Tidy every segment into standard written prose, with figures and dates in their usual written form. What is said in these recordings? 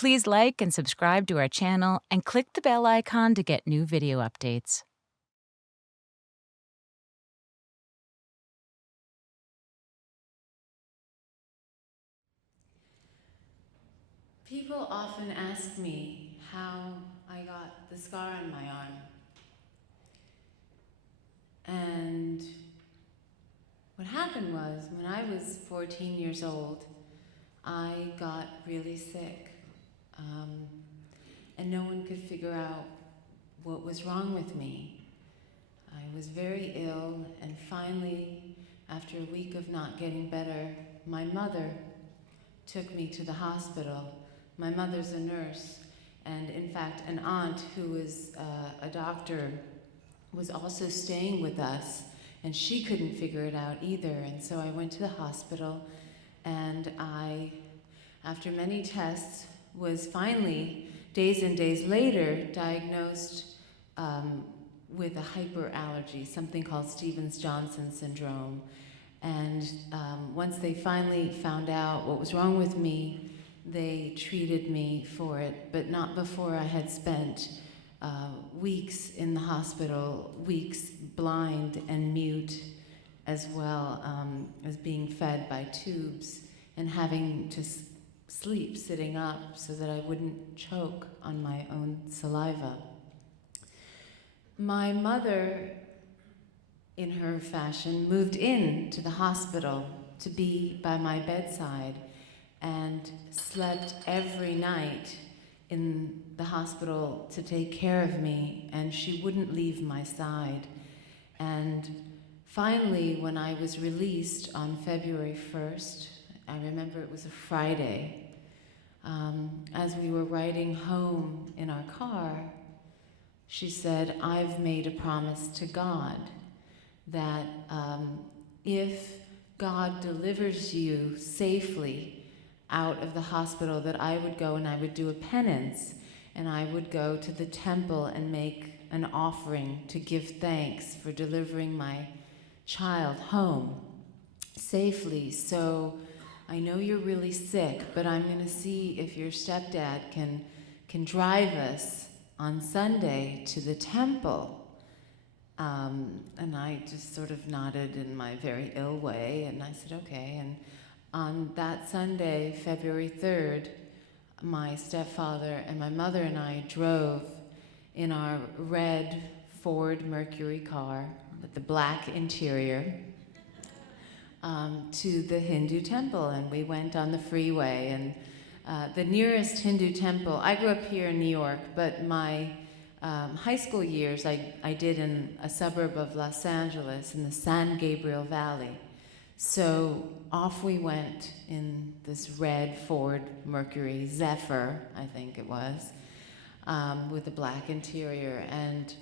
Please like and subscribe to our channel and click the bell icon to get new video updates. People often ask me how I got the scar on my arm. And what happened was, when I was 14 years old, I got really sick. And no one could figure out what was wrong with me. I was very ill, and finally, after a week of not getting better, my mother took me to the hospital. My mother's a nurse, and in fact, an aunt who was a doctor was also staying with us, and she couldn't figure it out either. And so I went to the hospital, and I, after many tests, was finally, days and days later, diagnosed with a hyperallergy, something called Stevens-Johnson syndrome. And once they finally found out what was wrong with me, they treated me for it, but not before I had spent weeks in the hospital, weeks blind and mute, as well as being fed by tubes and having to sleep sitting up so that I wouldn't choke on my own saliva. My mother, in her fashion, moved in to the hospital to be by my bedside and slept every night in the hospital to take care of me, and she wouldn't leave my side. And finally, when I was released on February 1st, I remember it was a Friday, as we were riding home in our car, she said, "I've made a promise to God that if God delivers you safely out of the hospital, that I would go and I would do a penance, and I would go to the temple and make an offering to give thanks for delivering my child home safely. So I know you're really sick, but I'm going to see if your stepdad can drive us on Sunday to the temple." And I just sort of nodded in my very ill way, and I said, okay. And on that Sunday, February 3rd, my stepfather and my mother and I drove in our red Ford Mercury car with the black interior to the Hindu temple, and we went on the freeway. And the nearest Hindu temple, I grew up here in New York, but my high school years I did in a suburb of Los Angeles in the San Gabriel Valley. So off we went in this red Ford Mercury Zephyr, I think it was, with a black interior. And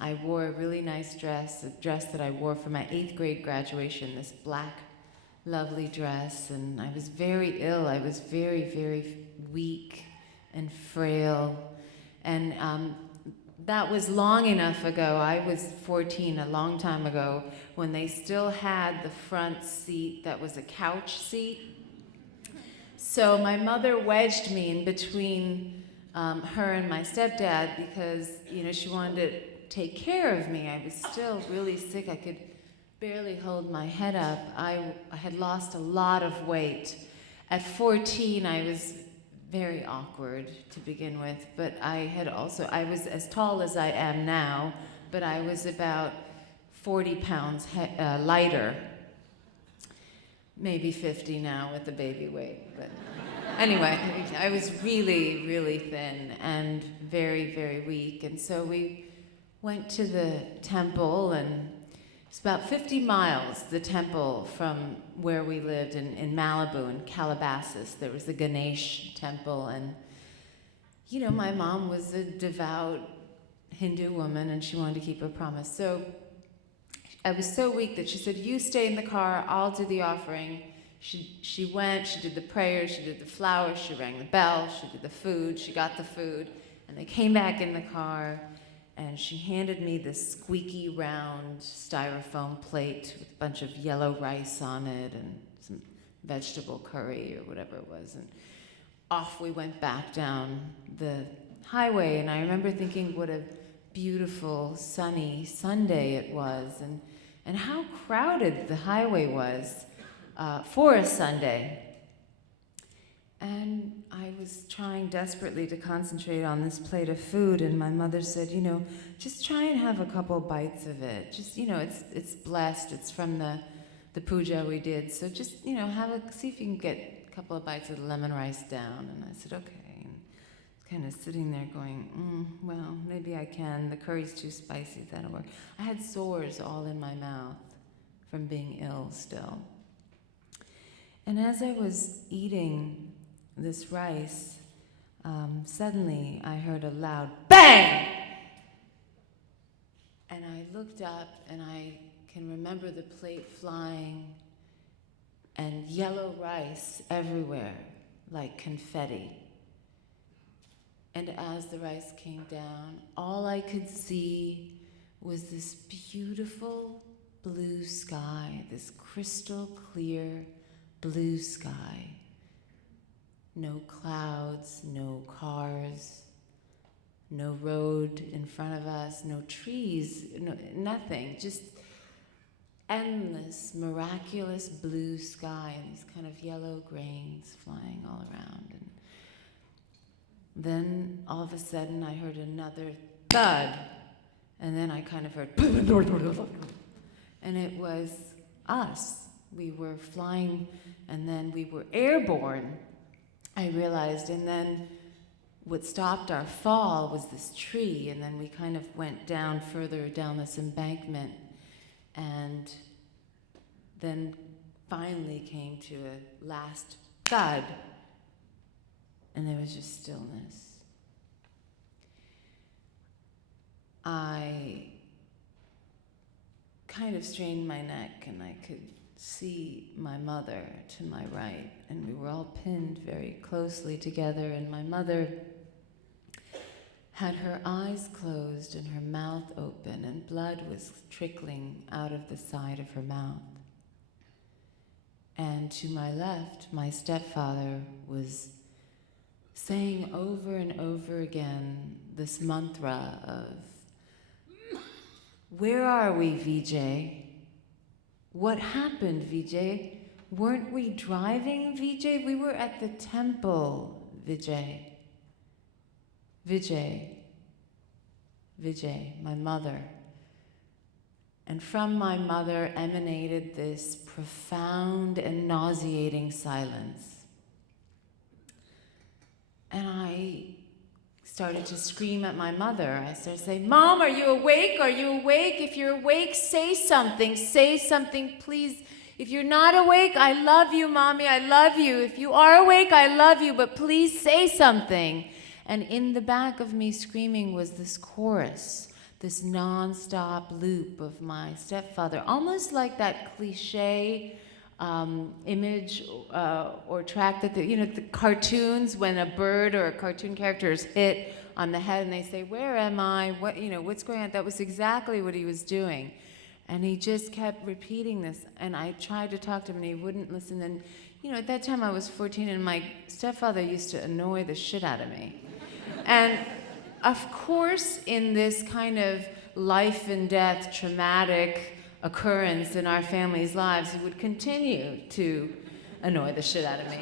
I wore a really nice dress, a dress that I wore for my 8th grade graduation, this black, lovely dress. And I was very ill. I was very, very weak and frail. And that was long enough ago. I was 14, a long time ago, when they still had the front seat that was a couch seat. So my mother wedged me in between her and my stepdad because, she wanted to take care of me. I was still really sick. I could barely hold my head up. I had lost a lot of weight. At 14, I was very awkward to begin with, but I was as tall as I am now, but I was about 40 pounds lighter, maybe 50 now with the baby weight. But anyway, I was really, really thin and very, very weak. And so we went to the temple, and it's about 50 miles, the temple, from where we lived in Malibu, in Calabasas. There was the Ganesh temple, and, my mom was a devout Hindu woman, and she wanted to keep her promise. So I was so weak that she said, "You stay in the car, I'll do the offering." She went, she did the prayers, she did the flowers, she rang the bell, she did the food, she got the food, and they came back in the car, and she handed me this squeaky round styrofoam plate with a bunch of yellow rice on it and some vegetable curry or whatever it was. And off we went back down the highway, and I remember thinking what a beautiful sunny Sunday it was, and how crowded the highway was for a Sunday. And I was trying desperately to concentrate on this plate of food, and my mother said, just try and have a couple bites of it. Just, it's blessed. It's from the puja we did. So just, see if you can get a couple of bites of the lemon rice down. And I said, okay. And kind of sitting there going, well, maybe I can. The curry's too spicy. That'll work. I had sores all in my mouth from being ill still. And as I was eating this rice, suddenly I heard a loud bang! And I looked up, and I can remember the plate flying and yellow rice everywhere, like confetti. And as the rice came down, all I could see was this beautiful blue sky, this crystal clear blue sky. No clouds, no cars, no road in front of us, no trees, nothing. Just endless, miraculous blue sky and these kind of yellow grains flying all around. And then all of a sudden I heard another thud, and then I kind of heard and it was us. We were flying, and then we were airborne, I realized, and then what stopped our fall was this tree, and then we kind of went down further down this embankment, and then finally came to a last thud, and there was just stillness. I kind of strained my neck, and I could see my mother to my right, and we were all pinned very closely together, and my mother had her eyes closed and her mouth open, and blood was trickling out of the side of her mouth. And to my left, my stepfather was saying over and over again this mantra of, "Where are we, Vijay? What happened, Vijay? Weren't we driving, Vijay? We were at the temple, Vijay. Vijay. Vijay," my mother. And from my mother emanated this profound and nauseating silence. And I started to scream at my mother. I started to say, "Mom, are you awake? Are you awake? If you're awake, say something. Say something, please. If you're not awake, I love you, Mommy. I love you. If you are awake, I love you, but please say something." And in the back of me screaming was this chorus, this non-stop loop of my stepfather, almost like that cliche image or track that the cartoons, when a bird or a cartoon character is hit on the head and they say, "Where am I? What's going on?" That was exactly what he was doing. And he just kept repeating this, and I tried to talk to him and he wouldn't listen. And at that time I was 14, and my stepfather used to annoy the shit out of me. And of course, in this kind of life and death traumatic occurrence in our family's lives, he would continue to annoy the shit out of me.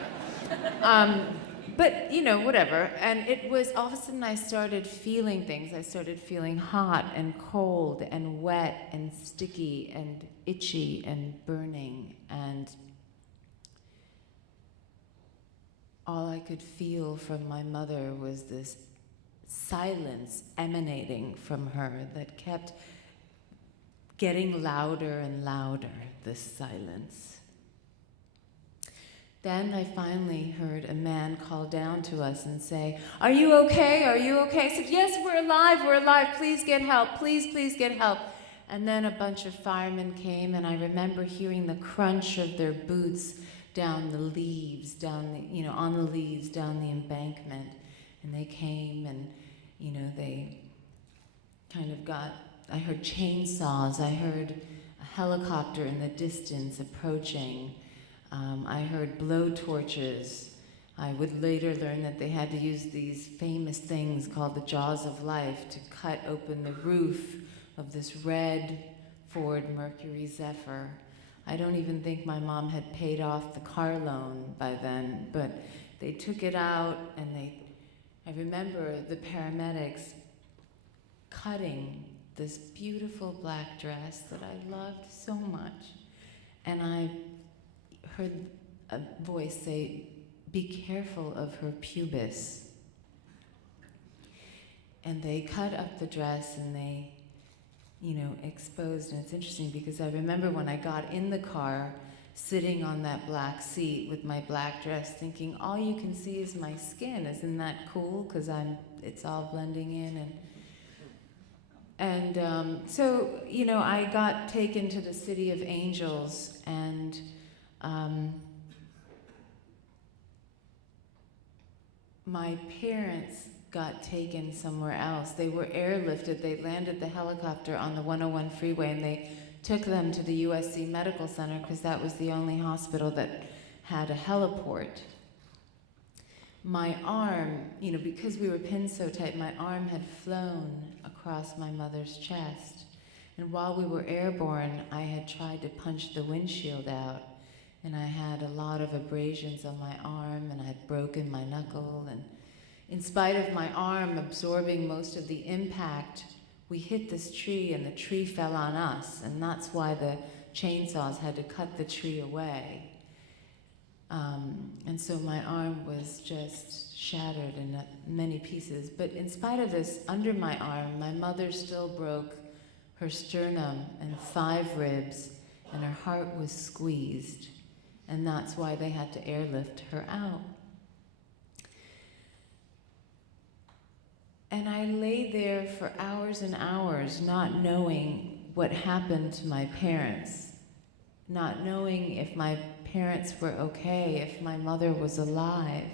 But, whatever. And it was, all of a sudden I started feeling things. I started feeling hot and cold and wet and sticky and itchy and burning. And all I could feel from my mother was this silence emanating from her that kept getting louder and louder, this silence. Then I finally heard a man call down to us and say, "Are you okay? Are you okay?" I said, "Yes, we're alive, please get help, please get help." And then a bunch of firemen came, and I remember hearing the crunch of their boots down the leaves, on the leaves, down the embankment. And they came and, they kind of I heard chainsaws, I heard a helicopter in the distance approaching. I heard blow torches. I would later learn that they had to use these famous things called the jaws of life to cut open the roof of this red Ford Mercury Zephyr. I don't even think my mom had paid off the car loan by then, but they took it out and I remember the paramedics cutting this beautiful black dress that I loved so much. And I heard a voice say, "Be careful of her pubis." And they cut up the dress and they, exposed. And it's interesting because I remember when I got in the car, sitting on that black seat with my black dress, thinking, all you can see is my skin. Isn't that cool? Because it's all blending in. So, I got taken to the City of Angels, and my parents got taken somewhere else. They were airlifted. They landed the helicopter on the 101 freeway, and they took them to the USC Medical Center because that was the only hospital that had a heliport. My arm, because we were pinned so tight, my arm had flown across my mother's chest. And while we were airborne, I had tried to punch the windshield out, and I had a lot of abrasions on my arm, and I had broken my knuckle. And in spite of my arm absorbing most of the impact, we hit this tree, and the tree fell on us, and that's why the chainsaws had to cut the tree away. And so my arm was just shattered in many pieces. But in spite of this, under my arm, my mother still broke her sternum and 5 ribs, and her heart was squeezed. And that's why they had to airlift her out. And I lay there for hours and hours, not knowing what happened to my parents, not knowing if my parents were okay, if my mother was alive.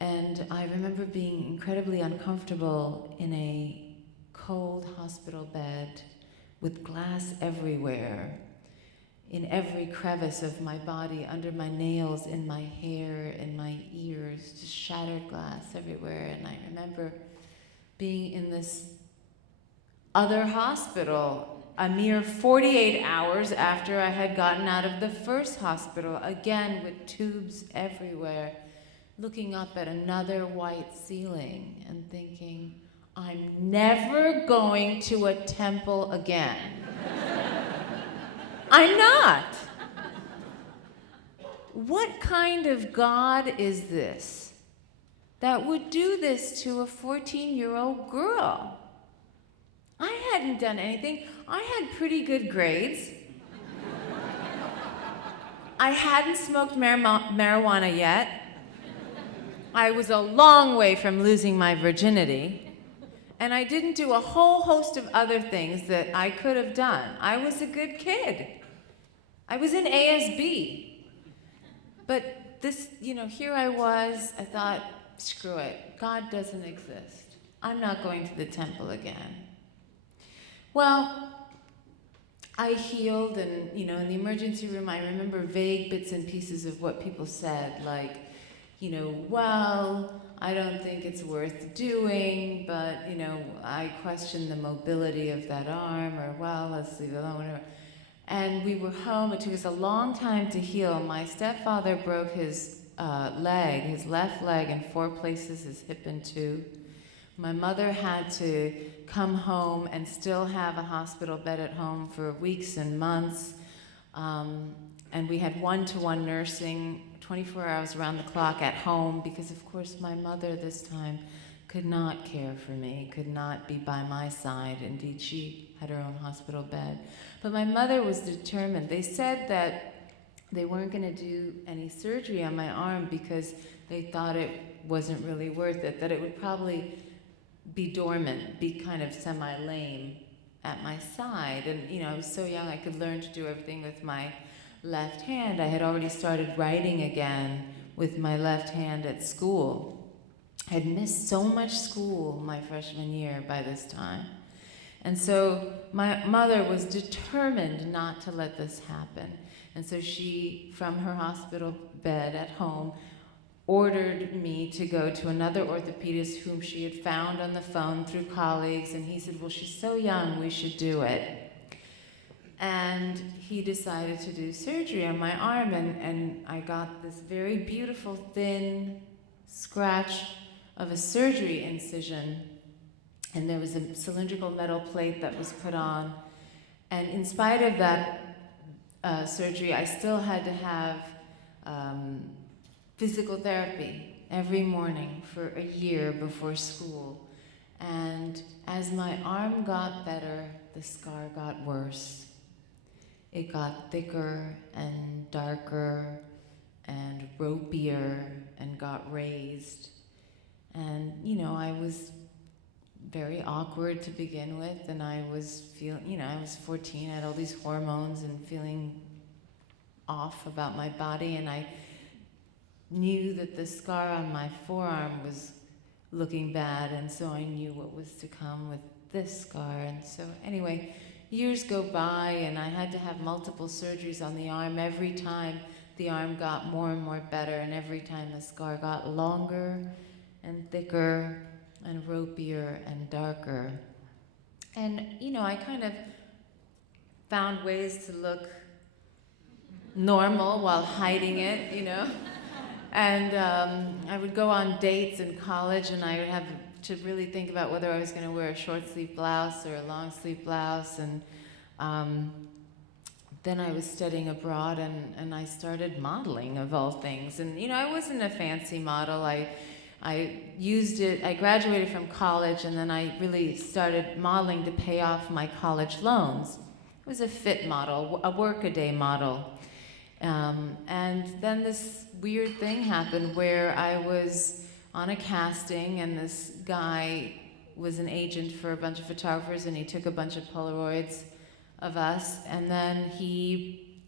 And I remember being incredibly uncomfortable in a cold hospital bed with glass everywhere, in every crevice of my body, under my nails, in my hair, in my ears, just shattered glass everywhere. And I remember being in this other hospital a mere 48 hours after I had gotten out of the first hospital, again with tubes everywhere, looking up at another white ceiling and thinking, I'm never going to a temple again. I'm not. What kind of God is this that would do this to a 14-year-old girl? I hadn't done anything. I had pretty good grades. I hadn't smoked marijuana yet. I was a long way from losing my virginity. And I didn't do a whole host of other things that I could have done. I was a good kid. I was in ASB. But this, here I was. I thought, screw it. God doesn't exist. I'm not going to the temple again. Well, I healed, and, in the emergency room, I remember vague bits and pieces of what people said, like, well, I don't think it's worth doing, but, I question the mobility of that arm, or, well, let's leave it alone, whatever. And we were home. It took us a long time to heal. My stepfather broke his leg, his left leg in 4 places, his hip in 2. My mother had to come home and still have a hospital bed at home for weeks and months. And we had one-to-one nursing 24 hours around the clock at home because, of course, my mother this time could not care for me, could not be by my side. Indeed, she had her own hospital bed. But my mother was determined. They said that they weren't going to do any surgery on my arm because they thought it wasn't really worth it, that it would probably be dormant, be kind of semi-lame at my side. And, I was so young I could learn to do everything with my left hand. I had already started writing again with my left hand at school. I had missed so much school my freshman year by this time. And so my mother was determined not to let this happen. And so she, from her hospital bed at home, ordered me to go to another orthopedist whom she had found on the phone through colleagues, and he said, well, she's so young, we should do it. And he decided to do surgery on my arm, and I got this very beautiful, thin scratch of a surgery incision, and there was a cylindrical metal plate that was put on. And in spite of that surgery, I still had to have physical therapy every morning for a year before school. And as my arm got better, the scar got worse. It got thicker and darker and ropier and got raised. And, you know, I was very awkward to begin with, and I was I was 14, I had all these hormones and feeling off about my body, and I knew that the scar on my forearm was looking bad, and so I knew what was to come with this scar. And so anyway, years go by, and I had to have multiple surgeries on the arm. Every time the arm got more and more better, and every time the scar got longer and thicker and ropier and darker. And, you know, I kind of found ways to look normal while hiding it, you know. And I would go on dates in college, and I would have to really think about whether I was going to wear a short-sleeve blouse or a long-sleeve blouse. And then I was studying abroad, and I started modeling, of all things. And, you know, I wasn't a fancy model. I used it, I graduated from college, and then I really started modeling to pay off my college loans. It was a fit model, a work-a-day model. And then this weird thing happened where I was on a casting, and this guy was an agent for a bunch of photographers, and he took a bunch of Polaroids of us, and then he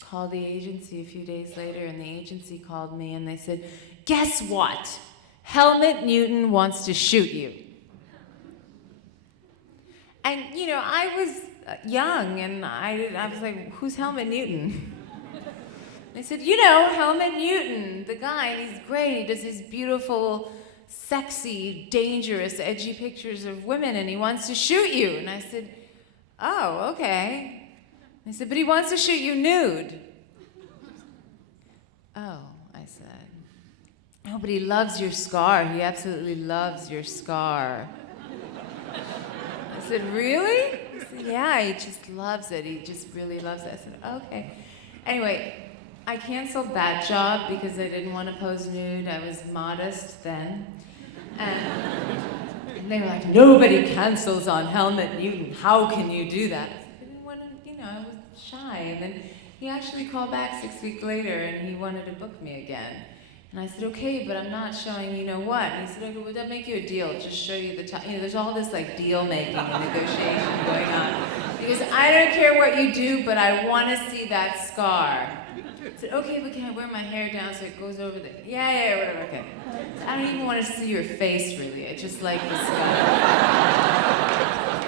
called the agency a few days later, and the agency called me, and they said, guess what? Helmut Newton wants to shoot you. And, you know, I was young, and I was like, who's Helmut Newton? They said, you know, Helmut Newton, the guy, he's great. He does these beautiful, sexy, dangerous, edgy pictures of women, and he wants to shoot you. And I said, oh, okay. They said, but he wants to shoot you nude. Oh, I said. Oh, but he loves your scar. He absolutely loves your scar. I said, really? He said, yeah, he just loves it. He just really loves it. I said, okay. Anyway, I canceled that job because I didn't want to pose nude. I was modest then. And they were like, nobody cancels on Helmut Newton. How can you do that? I didn't want to, you know, I was shy. And then he actually called back 6 weeks later, and he wanted to book me again. And I said, okay, but I'm not showing you know what. And he said, okay, well, that make you a deal. Just show you the top. You know, there's all this like deal making and negotiation going on. Because I don't care what you do, but I want to see that scar. I said, okay, but can I wear my hair down so it goes over the... Yeah, whatever, okay. So I don't even want to see your face, really. I just like the scar.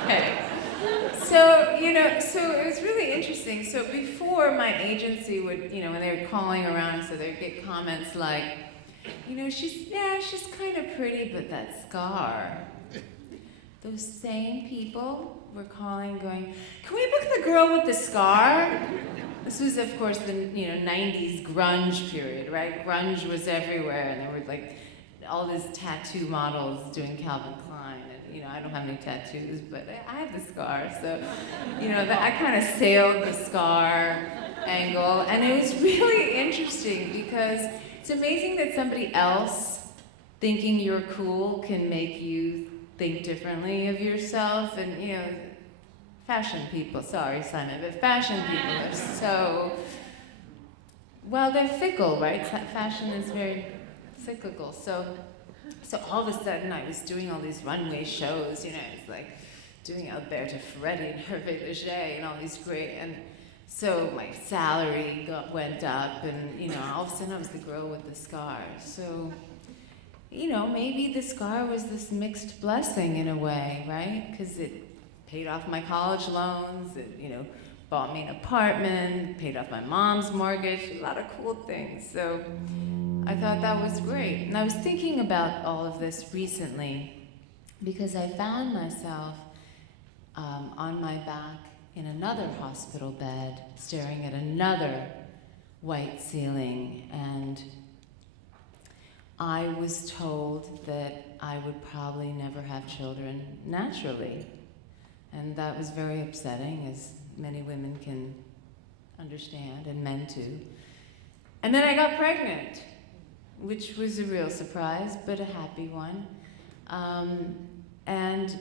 Okay. So, you know, so it was really interesting. So before, my agency would, you know, when they were calling around, so they'd get comments like, you know, she's kind of pretty, but that scar. Those same people were calling, going, can we book the girl with the scar? This was, of course, the 90s grunge period, right? Grunge was everywhere, and there were like all these tattoo models doing Calvin Klein. And, you know, I don't have any tattoos, but I have the scar, so you know, I kind of sailed the scar angle, and it was really interesting because it's amazing that somebody else thinking you're cool can make you think differently of yourself. And you know, fashion people, sorry Simon, but fashion people are so, well, they're fickle, right? Fashion is very cyclical. So all of a sudden I was doing all these runway shows, you know, I was like doing Alberta Ferretti and Hervé Leger and all these great, and so my salary went up, and you know, all of a sudden I was the girl with the scar. So, you know, maybe the scar was this mixed blessing in a way, right? Because it paid off my college loans, it, you know, bought me an apartment, paid off my mom's mortgage, a lot of cool things. So I thought that was great. And I was thinking about all of this recently because I found myself on my back in another hospital bed, staring at another white ceiling, and I was told that I would probably never have children naturally. And that was very upsetting, as many women can understand, and men too. And then I got pregnant, which was a real surprise, but a happy one. And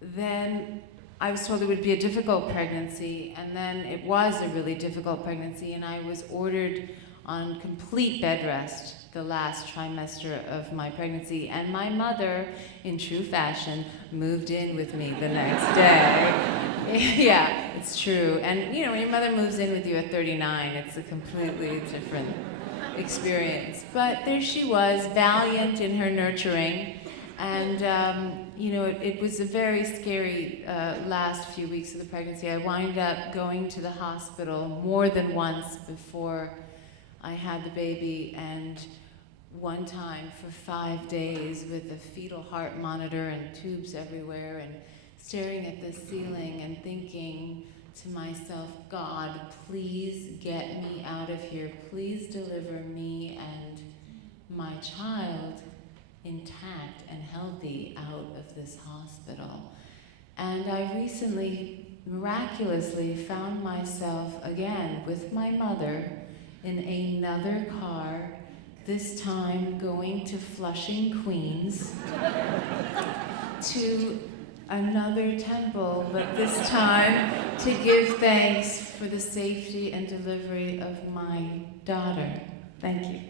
then I was told it would be a difficult pregnancy, and then it was a really difficult pregnancy, and I was ordered on complete bed rest the last trimester of my pregnancy, and my mother, in true fashion, moved in with me the next day. Yeah, it's true. And you know, when your mother moves in with you at 39, it's a completely different experience. But there she was, valiant in her nurturing, and you know, it was a very scary last few weeks of the pregnancy. I wound up going to the hospital more than once before I had the baby, and one time for 5 days with a fetal heart monitor and tubes everywhere, and staring at the ceiling and thinking to myself, God, please get me out of here. Please deliver me and my child intact and healthy out of this hospital. And I recently, miraculously, found myself again with my mother in another car, this time going to Flushing, Queens, to another temple, but this time to give thanks for the safety and delivery of my daughter. Thank you.